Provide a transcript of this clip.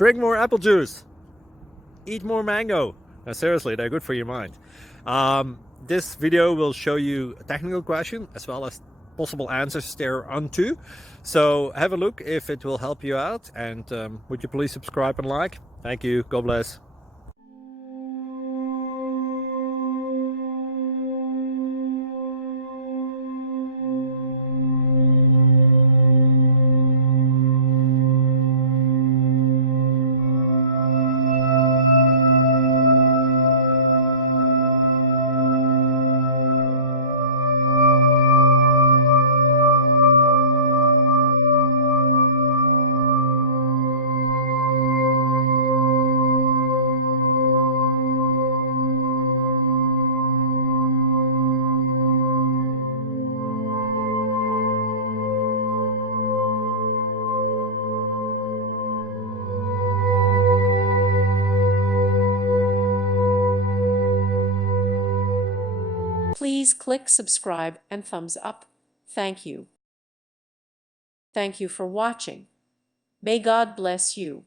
Drink more apple juice. Eat more mango. Now, seriously, they're good for your mind. This video will show you a technical question as well as possible answers thereunto. So have a look if it will help you out, and would you please subscribe and like? Thank you. God bless. Please click subscribe and thumbs up. Thank you. Thank you for watching. May God bless you.